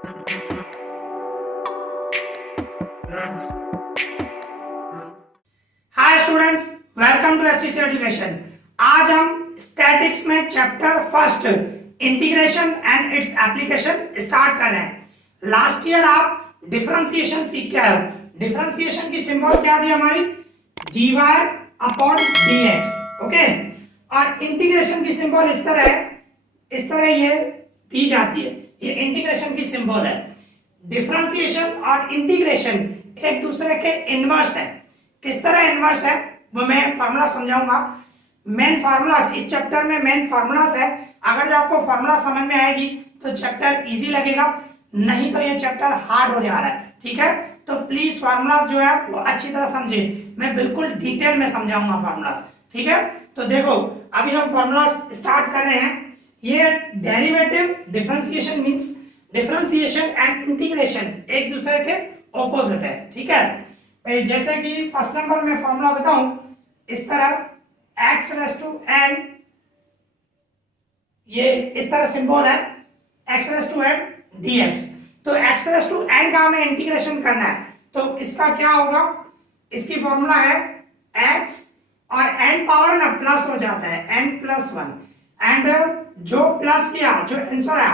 Hi students, welcome to STC education. आज हम statics में chapter first integration and its application start कर रहे हैं। लास्ट ईयर आप डिफरेंशिएशन सीख के आए हो। डिफरेंशिएशन की सिंबल क्या थी हमारी? dy upon dx, okay. और इंटीग्रेशन की सिंबल इस तरह ये दी जाती है। ये इंटीग्रेशन की सिंबल है। डिफरेंशिएशन और इंटीग्रेशन एक दूसरे के इनवर्स है। किस तरह इनवर्स है वो मैं फार्मूला समझाऊंगा। मेन फार्मूलास इस चैप्टर में मेन फार्मूलास है। अगर जो आपको फार्मूला समझ में आएगी तो चैप्टर इजी लगेगा, नहीं तो ये चैप्टर हार्ड होने वाला है। ठीक है, तो प्लीज फार्मूलास जो है वो अच्छी तरह समझे। मैं बिल्कुल डिटेल में समझाऊंगा फार्मूलास। ठीक है, तो देखो अभी हम फार्मूलास स्टार्ट कर रहे हैं। ये derivative differentiation means differentiation and integration एक दूसरे के ऑपोजिट है। ठीक है, जैसे कि फर्स्ट नंबर में फॉर्मूला बताऊं इस तरह x रेस टू n, ये इस तरह सिंबल है x raise to n dx। तो x रेस टू n का हमें इंटीग्रेशन करना है, तो इसका क्या होगा? इसकी फॉर्मूला है x और n पावर ना प्लस हो जाता है n प्लस 1, एंड जो प्लस किया जो आंसर आया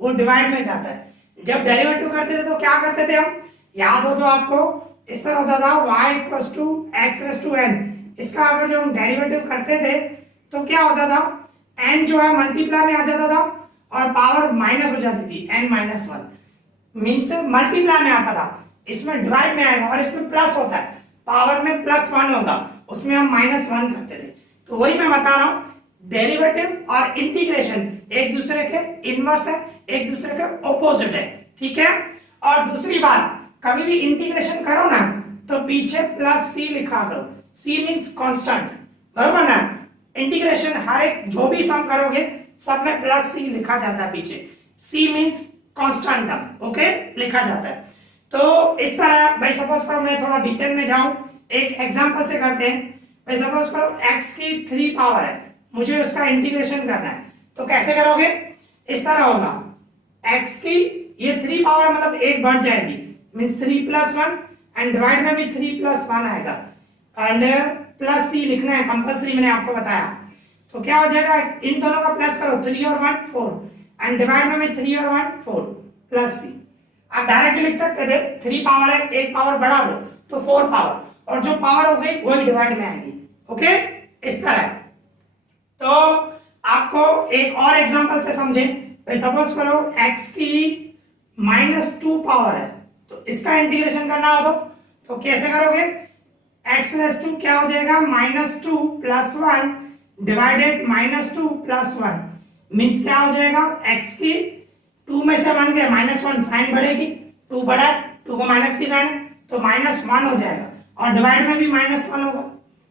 वो डिवाइड में जाता है। जब डेरिवेटिव करते थे तो क्या करते थे हम? याद हो तो आपको इस तरह होता था y equals to x raise to n। इसका अगर जो हम डेरिवेटिव करते थे तो क्या होता था? n जो है मल्टीप्लाई में आ जाता था और पावर माइनस हो जाती थी n माइनस 1, मीन्स मल्टीप्लाई में आता था। इसमें डिवाइड में आएगा और इसमें प्लस होता है, पावर में प्लस 1 होगा, उसमें हम माइनस 1 करते थे। तो वही मैं बता रहा हूं, डेरिवेटिव और इंटीग्रेशन एक दूसरे के इनवर्स है, एक दूसरे के ऑपोजिट है। ठीक है, और दूसरी बात, कभी भी इंटीग्रेशन करो ना तो पीछे प्लस सी लिखा करो। सी मींस कांस्टेंट, बराबर ना? इंटीग्रेशन हर एक जो भी सम करोगे सब में प्लस सी लिखा जाता है पीछे। सी मींस कांस्टेंट टर्म, ओके, लिखा जाता है। तो इस तरह भाई सपोज करो मैं थोड़ा डिटेल में जाऊं, एक एग्जांपल से करते हैं। भाई सपोज करो x की 3 पावर है, मुझे उसका इंटीग्रेशन करना है, तो कैसे करोगे? इस तरह होगा, x की ये 3 पावर मतलब 1 बढ़ जाएगी, मींस 3 प्लस 1, एंड डिवाइड में भी 3 प्लस 1 आएगा, एंड प्लस सी लिखना है कंपलसरी, मैंने आपको बताया। तो क्या हो जाएगा? इन दोनों का प्लस करो, 3 और 1 4, एंड डिवाइड में भी 3 और 1 4 प्लस सी। आप डायरेक्ट लिख सकते थे 3 पावर है, 1 पावर बढ़ा दो तो 4 पावर, और जो पावर हो गई वही डिवाइड में आएगी। ओके, इस तरह। तो आपको एक और एग्जांपल से समझे। भाई सपोज करो x की -2 पावर है, तो इसका इंटीग्रेशन करना हो तो कैसे करोगे? x रेस टू क्या हो जाएगा? -2 प्लस 1 डिवाइडेड -2 प्लस 1, मींस क्या हो जाएगा? x की 2 में से 1 गया -1, साइन बढ़ेगी, 2 बढ़ा, 2 को माइनस की साइन है तो -1 हो जाएगा, और डिवाइड में भी -1 होगा।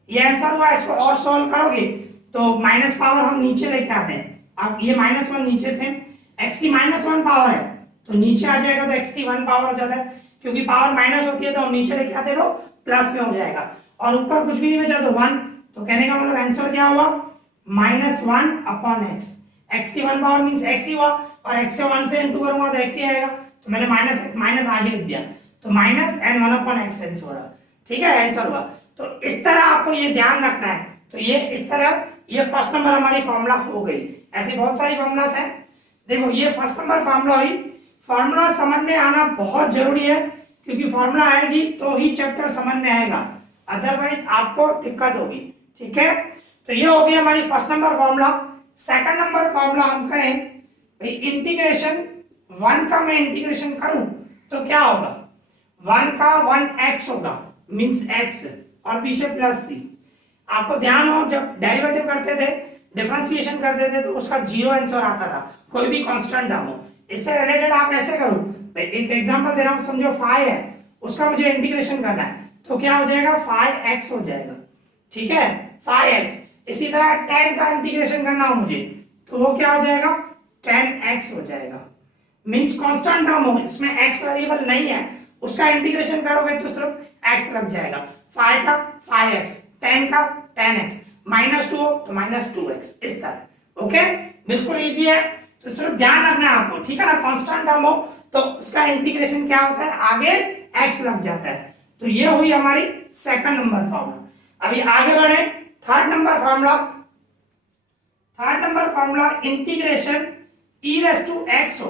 ये आंसर हुआ। इसको और सॉल्व करोगे तो माइनस पावर हम नीचे लेके आते हैं। अब ये -1 नीचे से, x की -1 पावर है तो नीचे आ जाएगा, तो x की 1 पावर हो जाता है, क्योंकि पावर माइनस होती है तो हम नीचे लेके आते तो प्लस में हो जाएगा, और ऊपर कुछ भी नहीं बचा तो 1। तो कहने का मतलब आंसर क्या हुआ? -1 अपॉन x। x की 1 पावर मींस x ही हुआ, और x से 1 से इंटू करूंगा तो x ही आएगा, तो मैंने माइनस आगे लिख दिया, तो minus and 1 upon x answer हुआ। ठीक है, आंसर हुआ। तो इस तरह आपको ये ध्यान रखना है। तो ये इस तरह, ये फर्स्ट नंबर हमारी फॉर्मूला हो गई। ऐसी बहुत सारी फॉर्मूलास हैं। देखो ये फर्स्ट नंबर फॉर्मूला हुई। फॉर्मूला समझ में आना बहुत जरूरी है, क्योंकि फॉर्मूला आएगी तो ही चैप्टर समझ में आएगा, अदरवाइज आपको दिक्कत होगी। ठीक है, तो ये हो गई हमारी first number formula. Second number formula हम करें भाई इंटीग्रेशन 1 का मैं इंटीग्रेशन करूं तो क्या होगा? 1 का 1x होगा, मींस x, और पीछे प्लस सी। आपको ध्यान हो जब डेरिवेटिव करते थे, डिफरेंशिएशन करते थे, तो उसका 0 आंसर आता था, कोई भी कांस्टेंट टर्म हो। इससे रिलेटेड आप ऐसे करो, एक एग्जांपल दे रहा हूं, समझो 5 है, उसका मुझे इंटीग्रेशन करना है, तो क्या हो जाएगा? 5x हो जाएगा। ठीक है, 5x। इसी तरह 10 का इंटीग्रेशन करना हो मुझे, तो वो क्या हो जाएगा? 10x हो जाएगा, मींस कांस्टेंट टर्म हो, इसमें x वेरिएबल नहीं है, उसका इंटीग्रेशन करोगे तो सिर्फ x लग जाएगा। 5 का 5x, 10 का 10x, -2 हो तो -2x, इस तरह। ओके, बिल्कुल इजी है। तो सिर्फ ध्यान रखना है आपको, ठीक है ना। कांस्टेंट टर्म हो तो उसका इंटीग्रेशन क्या होता है, आगे एक्स लग जाता है। तो ये हुई हमारी सेकंड नंबर फॉर्मूला। अभी आगे बढ़े third number formula. Third number formula integration e raise to x हो,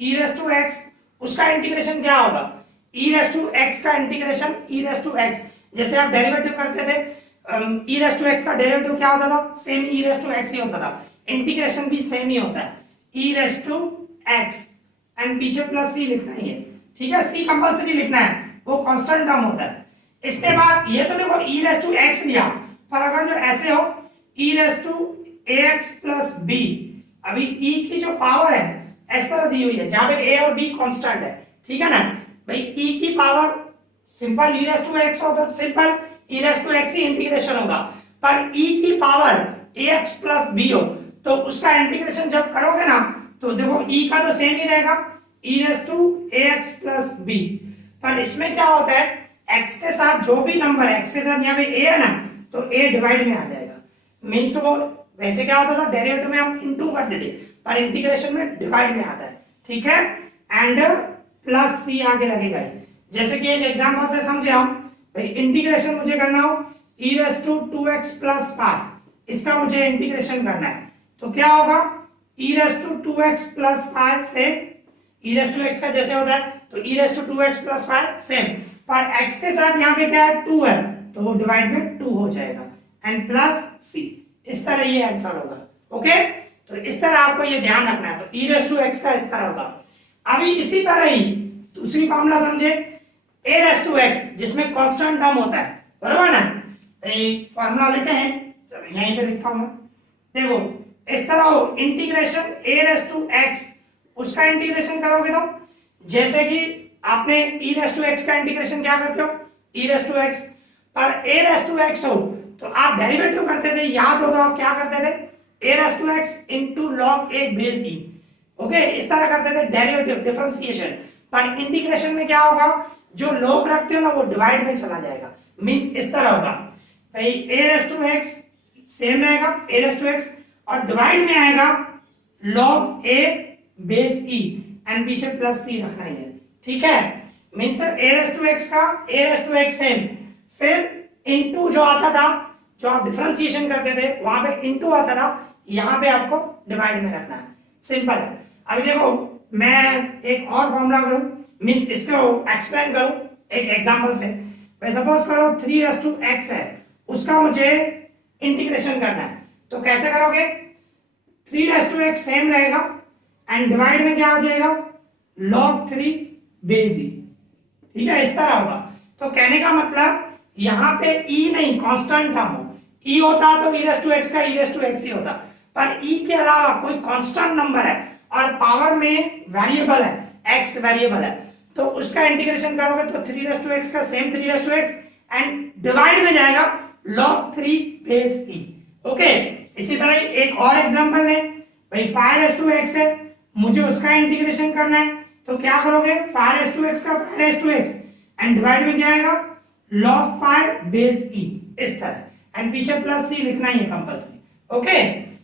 ई रेस टू एक्स, उसका इंटीग्रेशन क्या होगा, ई रेस टू एक्स का integration e raise to x, जैसे आप डेरिवेटिव करते थे, ई रेस टू एक्स का डेरिवेटिव क्या होता था, same e raise to x ही होता था, इंटीग्रेशन भी सेम ही होता है, e raise to x and पीछे प्लस सी लिखना ही है, ठीक है, सी कंपल्सरी लिखना है, वो कांस्टेंट टर्म होता है। इसके बाद ये तो देखो ई रेस टू एक्स लिया, पर अगर जो ऐसे हो e raise to ax plus b, अभी e की जो पावर है इस तरह दी हुई है जहां पे a और b कांस्टेंट है, ठीक है ना भाई, e की power simple e raise to x हो तो simple e raise to x ही इंटीग्रेशन होगा, पर e की पावर ax प्लस b हो तो उसका इंटीग्रेशन जब करोगे ना तो देखो e का तो सेम ही रहेगा, e raise to ax plus b, पर इसमें क्या होता है x के साथ जो भी नंबर है, x के साथ यहाँ पे a है ना तो a डिवाइड में आ जाएगा, मीन्स वो वैसे क्या होता था डेरिवेटिव में हम इनटू करते थे, पर इंटीग्रेशन में डिवाइड में आता है, ठीक है, एंड प्लस सी आगे लगेगा ही। जैसे कि एक एग्जांपल से समझे हम, भाई इंटीग्रेशन मुझे करना हो e raise to 2x plus 5, इसका मुझे इंटीग्रेशन करना है तो क्या होगा e raise to 2x plus 5 से e रेस टू x का जैसे होता है तो e raise to 2x plus 5 same, पर x के साथ यहाँ पे क्या है 2 है तो वो डिवाइड में 2 हो जाएगा एंड प्लस सी, इस तरह ये आंसर होगा। ओके, तो इस तरह आपको ये ध्यान रखना है, तो e रेस टू x का इस तरह होगा। अभी इसी तरह ही दूसरी फॉर्मूला समझे a रेस टू x जिसमें कांस्टेंट टर्म होता है, बराबर ना, फॉर्मूला लेते हैं, चलो यहीं पे लिखता हूं मैं, देखो इस तरह हो integration a raise to x, उसका इंटीग्रेशन करोगे तो जैसे कि आपने e रेस टू x का इंटीग्रेशन क्या करते हो e रेस टू x, पर a रेस टू x हो तो आप डेरिवेटिव करते थे, याद हो तो आप क्या करते थे a raise to x into log a base e, okay, इस तरह करते थे डेरिवेटिव डिफरेंशिएशन, पर इंटीग्रेशन में क्या होगा जो log रखते हो ना वो डिवाइड में चला जाएगा, मींस इस तरह होगा भाई a raise to x same रहेगा a रेस टू x और डिवाइड में आएगा log a base e and पीछे प्लस c रखना ही है, ठीक है, means a raise to x का a raise to x same, फिर इनटू जो आता था जो आप डिफरेंशिएशन करते थे वहां पे इनटू आता था, यहाँ पे आपको डिवाइड में रखना है, सिंपल है। अभी देखो मैं एक और फॉर्मूला करूं, मींस इसको एक्सप्लेन करूं एक एग्जांपल से, मैं सपोज करो 3x है, उसका मुझे इंटीग्रेशन करना है, तो कैसे करोगे 3x सेम रहेगा एंड डिवाइड में क्या हो जाएगा log 3 बेस e, ठीक है, इस तरह होगा। तो कहने का मतलब यहाँ पे e नहीं कांस्टेंट टर्म हो, e होता तो e रेस टू x का e रेस टू x ही होता, पर e के अलावा कोई कांस्टेंट नंबर है और पावर में वेरिएबल है x वेरिएबल है, तो उसका इंटीग्रेशन करोगे तो 3 रेस टू x का same 3 raise to x and divide में जाएगा log 3 बेस e, ओके। इसी तरह एक और एग्जांपल लें भाई 5 रेस टू x है, मुझे उसका इंटीग्रेशन करना है तो क्या करोगे 5 रेस टू x का 5 raise to x and divide में क्या आएगा log 5 बेस e, इस तरह, एंड पीछे प्लस सी लिखना ही है कंपल्सरी, ओके।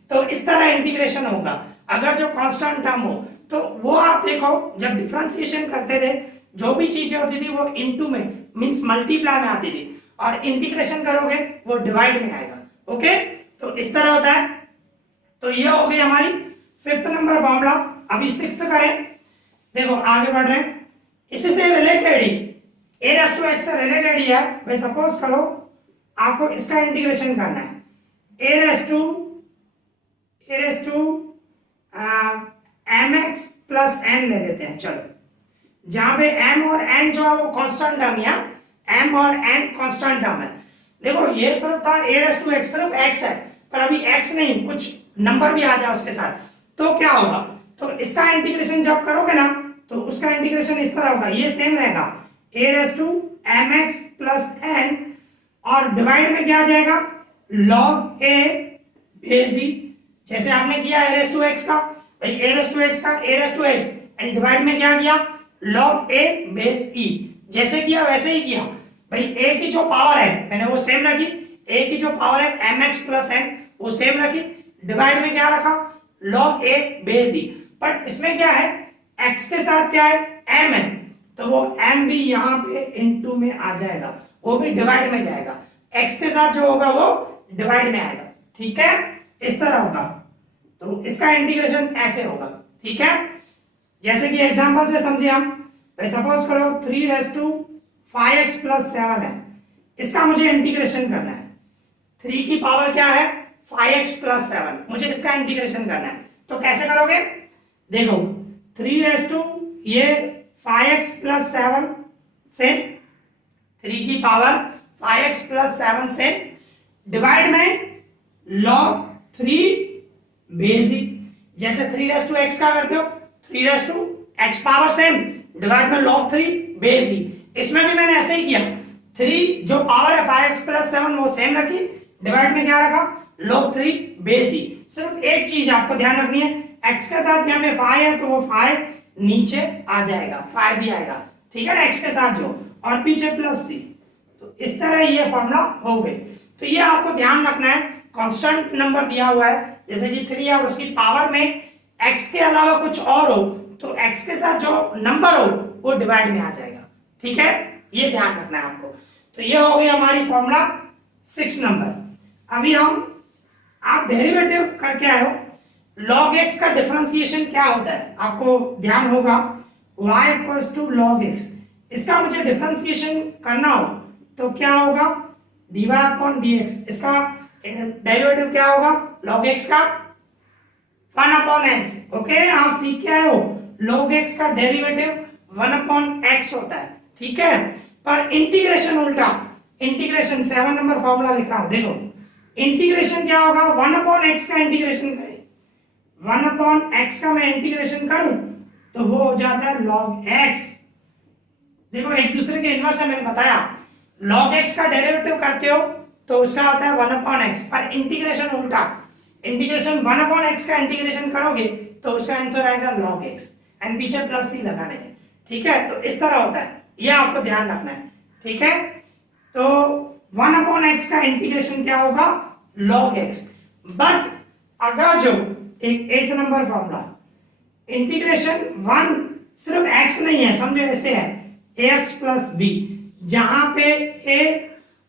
तो इस तरह इंटीग्रेशन होगा अगर जो कांस्टेंट टर्म हो, तो वो आप देखो जब डिफरेंशिएशन करते थे जो भी चीजें होती थी वो इनटू में मींस मल्टीप्लाई में आती थी, और इंटीग्रेशन करोगे वो डिवाइड में आएगा, ओके। तो इस तरह होता है। तो ये हो गई हमारी 5th नंबर फॉर्मूला। अभी 6th करें, देखो आगे बढ़ रहे हैं, इसी से रिलेटेड ही a रेस टू x से रिलेटेड ही है भाई, सपोज करो आपको इसका इंटीग्रेशन करना है a raise to mx plus n ले लेते हैं, चलो जहां पे m और n जो है वो कांस्टेंट टर्म है, m और n कांस्टेंट टर्म है। देखो ये सिर्फ था a रेस टू x, सिर्फ x है, पर अभी x नहीं कुछ नंबर भी आ जाए उसके साथ तो क्या होगा, तो इसका इंटीग्रेशन जब करोगे ना तो उसका इंटीग्रेशन इस तरह होगा, ये सेम रहेगा a raise to mx plus n और डिवाइड में क्या आ जाएगा log a बेस e, जैसे आपने किया a रेस टू x का भाई a रेस टू x का a raise to x and divide में क्या किया log a बेस e, जैसे किया वैसे ही किया भाई, a की जो पावर है मैंने वो सेम रखी, a की जो पावर है mx प्लस n वो सेम रखी, डिवाइड में क्या रखा log a base he, but इसमें क्या है, x के साथ क्या है, m है, तो वो m भी यहाँ पे इनटू में आ जाएगा, वो भी डिवाइड में जाएगा, x के साथ जो होगा वो डिवाइड में आएगा, ठीक है, इस तरह होगा। तो इसका इंटीग्रेशन ऐसे होगा, ठीक है, जैसे कि एग्जांपल से समझिए हम, भाई सपोज करो 3 5x प्लस 7 है, इसका मुझे इंटीग्रेशन करना है, 3 की पावर क्या है 5x प्लस 7, मुझे इसका इंटीग्रेशन करना है, तो कैसे करोगे, देखो 3 ये 5x प्लस 7 से 3 की पावर 5x प्लस 7 से डिवाइड में log 3 बेसिक, जैसे 3x का करते हो 3x पावर सेम डिवाइड में log 3 बेस ही, इसमें भी मैंने ऐसे ही किया, 3 जो पावर है 5x प्लस 7 वो सेम रखी, डिवाइड में क्या रखा log 3 बेस ही। सिर्फ एक चीज आपको ध्यान रखनी है, x के साथ यहाँ पे 5 है तो वो 5 नीचे आ जाएगा, 5 भी आएगा, ठीक है ना, x के साथ जो, और पीछे प्लस सी, तो इस तरह ये फॉर्मूला हो गई। तो ये आपको ध्यान रखना है, कांस्टेंट नंबर दिया हुआ है जैसे कि 3 है और उसकी पावर में x के अलावा कुछ और हो तो x के साथ जो नंबर हो वो डिवाइड में आ जाएगा, ठीक है, ये ध्यान रखना है आपको। तो ये हो गई हमारी फॉर्मूला 6 नंबर। अभी हम, आप डेरिवेटिव करके आए हो, log x का डिफरेंशिएशन क्या होता है आपको ध्यान होगा, y equals to log x, इसका मुझे डिफरेंशिएशन करना हो तो क्या होगा, dy अपॉन dx, इसका डेरिवेटिव क्या होगा log x का 1 अपॉन x, ओके, आप सीख के आए हो log x का डेरिवेटिव 1 अपॉन x होता है, ठीक है, पर इंटीग्रेशन उल्टा, इंटीग्रेशन 7 नंबर फॉर्मूला लिख रहा हूं, देखो इंटीग्रेशन क्या होगा, 1 अपॉन x का इंटीग्रेशन करें, 1 अपॉन x का मैं इंटीग्रेशन करूं तो वो हो जाता है log x, देखो एक दूसरे के इनवर्स है, मैंने बताया log x का डेरिवेटिव करते हो तो उसका आता है 1 अपॉन x, पर इंटीग्रेशन उल्टा, इंटीग्रेशन 1 अपॉन x का इंटीग्रेशन करोगे तो उसका आंसर आएगा log x, एंड पीछे प्लस सी लगाने हैं, ठीक है, तो इस तरह होता है, ये आपको ध्यान रखना है, ठीक है। तो 1 अपॉन x का इंटीग्रेशन क्या होगा log x, बट अगर जो एक 8th नंबर फॉर्मूला, इंटीग्रेशन 1 सिर्फ x नहीं है, समझो ऐसे है ax प्लस b, जहां पे a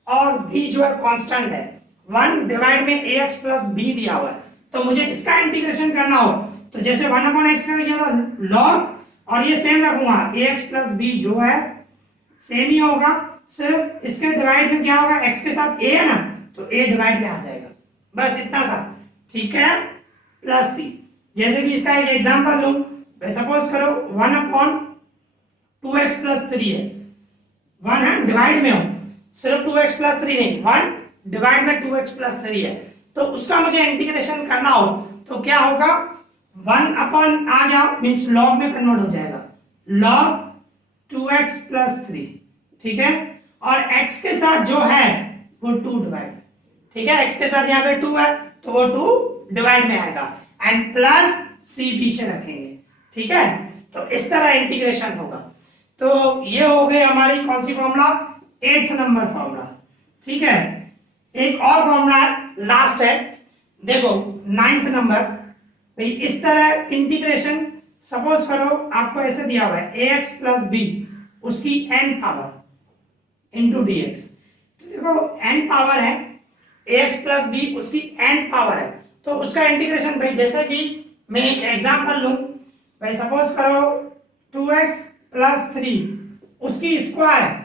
और b जो है कांस्टेंट है, 1 डिवाइड में ax प्लस b दिया हुआ है, तो मुझे इसका इंटीग्रेशन करना हो तो जैसे 1 अपॉन x का क्या था log, और ये सेम रखूंगा ax प्लस b जो है सेम ही होगा, सिर्फ इसके डिवाइड में क्या होगा, x के साथ a है ना तो a डिवाइड में आ जाएगा, बस इतना सा, ठीक है, प्लस सी। जैसे कि इसका एक एग्जांपल लूं, सपोज करो 1 अपॉन 2x प्लस 3 है, 1 है डिवाइड में हो, सिर्फ 2x प्लस 3 नहीं, 1 डिवाइड में 2x प्लस 3 है, तो उसका मुझे इंटीग्रेशन करना हो तो क्या होगा, 1 अपॉन आ गया मीन्स लॉग में कन्वर्ट हो जाएगा, log 2x प्लस 3, ठीक है, और x के साथ जो है वो 2 डिवाइड, ठीक है, x के साथ यहाँ पे 2 है तो वो 2 डिवाइड में आएगा, एंड प्लस c पीछे रखेंगे, ठीक है, तो इस तरह इंटीग्रेशन होगा। तो ये हो गई हमारी कौन सी फॉर्मूला, 8th नंबर फॉर्मूला, ठीक है। एक और फॉर्मूला लास्ट है, देखो 9th नंबर, भाई इस तरह इंटीग्रेशन, सपोज करो आपको ऐसे दिया हुआ है ax प्लस b उसकी n पावर इंटू dx, तो देखो n पावर है ax प्लस b उसकी n पावर है, तो उसका इंटीग्रेशन, भाई जैसे कि मैं एक एग्जांपल लूं, भाई सपोज करो 2x प्लस 3 उसकी स्क्वायर है,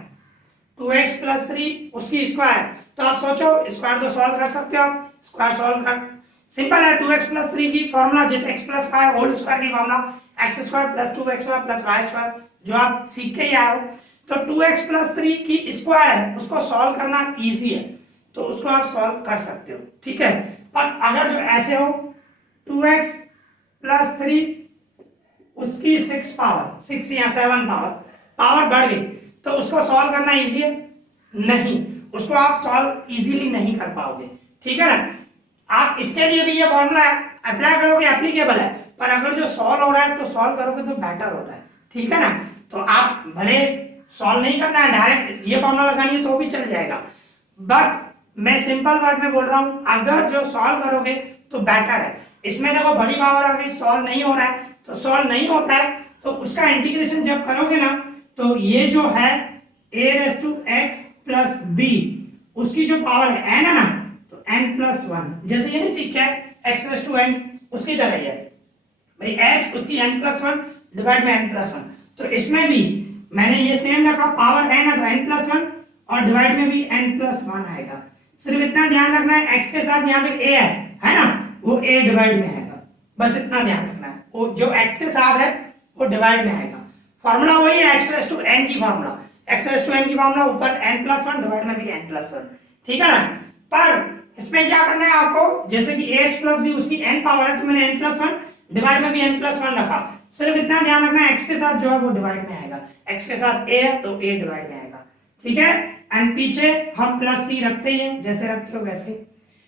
2x प्लस 3 उसकी स्क्वायर है, तो आप सोचो स्क्वायर तो सॉल्व कर सकते हो आप, स्क्वायर सॉल्व कर सिंपल है, 2x प्लस 3 की फॉर्मूला जैसे x प्लस 5 होल स्क्वायर की formula x square plus 2x plus y square, जो आप सीख के ही आए हो, तो 2x प्लस 3 की स्क्वायर है उसको सॉल्व करना इजी है, तो उसको आप सॉल्व कर सकते हो, ठीक है। पर अगर जो ऐसे हो 2x प्लस 3 उसकी 6 पावर, 6 या 7 पावर बढ़ गई, तो उसको सॉल्व करना इजी है नहीं, उसको आप सॉल्व इजीली नहीं कर पाओगे, ठीक है ना। आप इसके लिए भी ये फॉर्मूला अप्लाई करोगे एप्लीकेबल है, पर अगर जो सॉल्व हो रहा है तो सॉल्व करोगे तो बेटर होता है, ठीक है ना। तो आप भले सॉल्व नहीं करना है, डायरेक्ट ये फॉर्मूला लगानी है तो भी चल जाएगा, बट मैं सिंपल वर्ड में बोल रहा हूं, अगर जो सॉल्व करोगे तो बेटर है, इसमें देखो बड़ी पावर आ गई, सॉल्व नहीं हो रहा है, तो सॉल्व नहीं होता है तो उसका इंटीग्रेशन जब करोगे ना तो ये जो है a raise to x plus B, उसकी जो पावर है n है ना, तो n प्लस वन, जैसे ये नहीं सीखा है x रेस टू n, उसकी तरह ही है भाई, x उसकी n प्लस वन डिवाइड में n प्लस वन। तो इसमें भी मैंने ये सेम रखा, पावर है ना तो n प्लस वन और डिवाइड में भी n प्लस वन आएगा। सिर्फ इतना ध्यान रखना है x के साथ यहाँ पे a है ना, वो a डिवाइड में आएगा, बस इतना ध्यान रखना है, वो जो x के साथ है वो डिवाइड में आएगा। फॉर्मूला वही है x रेस टू n की formula, x raise to n की फॉर्मूला ऊपर n प्लस वन डिवाइड में भी n प्लस वन, ठीक है ना। पर इसमें क्या करना है आपको, जैसे कि ax प्लस b उसकी n पावर है तो मैंने n प्लस वन डिवाइड में भी n प्लस वन रखा, सिर्फ इतना ध्यान रखना है x के साथ जो है वो डिवाइड में आएगा, x के साथ a है तो a डिवाइड में आएगा, ठीक है। एंड पीछे हम प्लस c रखते ही हैं, जैसे रखते हो वैसे।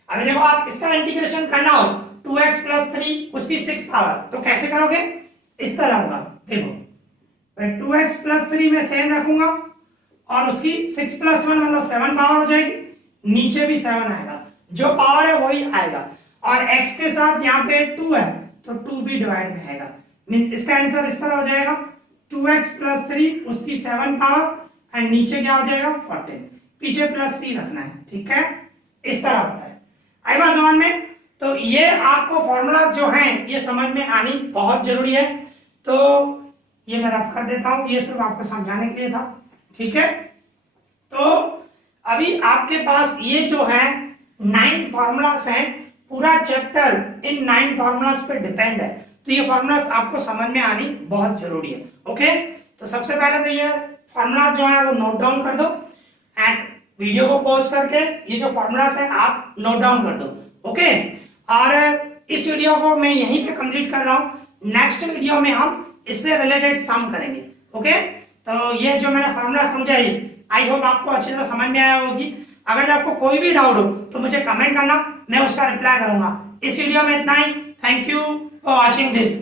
अभी देखो आप इसका इंटीग्रेशन करना हो 2x प्लस 3 उसकी 6 पावर, तो कैसे करोगे, इस तरह होगा, देखो 2x प्लस 3 में सेम रखूंगा और उसकी 6 प्लस 1 मतलब 7 पावर हो जाएगी, नीचे भी 7 आएगा, जो पावर है वही आएगा, और x के साथ यहाँ पे 2 है तो 2 भी डिवाइड में आएगा, मींस इसका आंसर इस तरह हो जाएगा 2x प्लस 3 उसकी 7 पावर एंड नीचे क्या हो जाएगा 14, पीछे प्लस c रखना है, ठीक है, इस तरह होता है। आई बात समझ में। तो ये आपको फॉर्मूला जो हैं ये समझ में आनी बहुत जरूरी है, तो ये मैं रफ कर देता हूं, ये सिर्फ आपको समझाने के लिए था, ठीक है। तो अभी आपके पास ये जो है 9 फॉर्मूलास हैं, पूरा चैप्टर इन 9 फॉर्मूलास पे डिपेंड है, तो ये फॉर्मूलास आपको समझ में आनी बहुत जरूरी है, ओके। तो सबसे पहले तो ये फॉर्मूलास जो है वो नोट डाउन कर दो एंड वीडियो को पॉज करके ये जो फॉर्मूलास है आप नोट डाउन कर दो, ओके। और इस वीडियो को मैं यहीं पे कंप्लीट कर रहा हूँ, नेक्स्ट वीडियो में हम इससे रिलेटेड सम करेंगे, ओके। तो ये जो मैंने फॉर्मूला समझाई आई होप आपको अच्छी तरह समझ में आया होगी। अगर आपको कोई भी डाउट हो तो मुझे कमेंट करना, मैं उसका रिप्लाई करूंगा। इस वीडियो में इतना ही, thank you for watching this.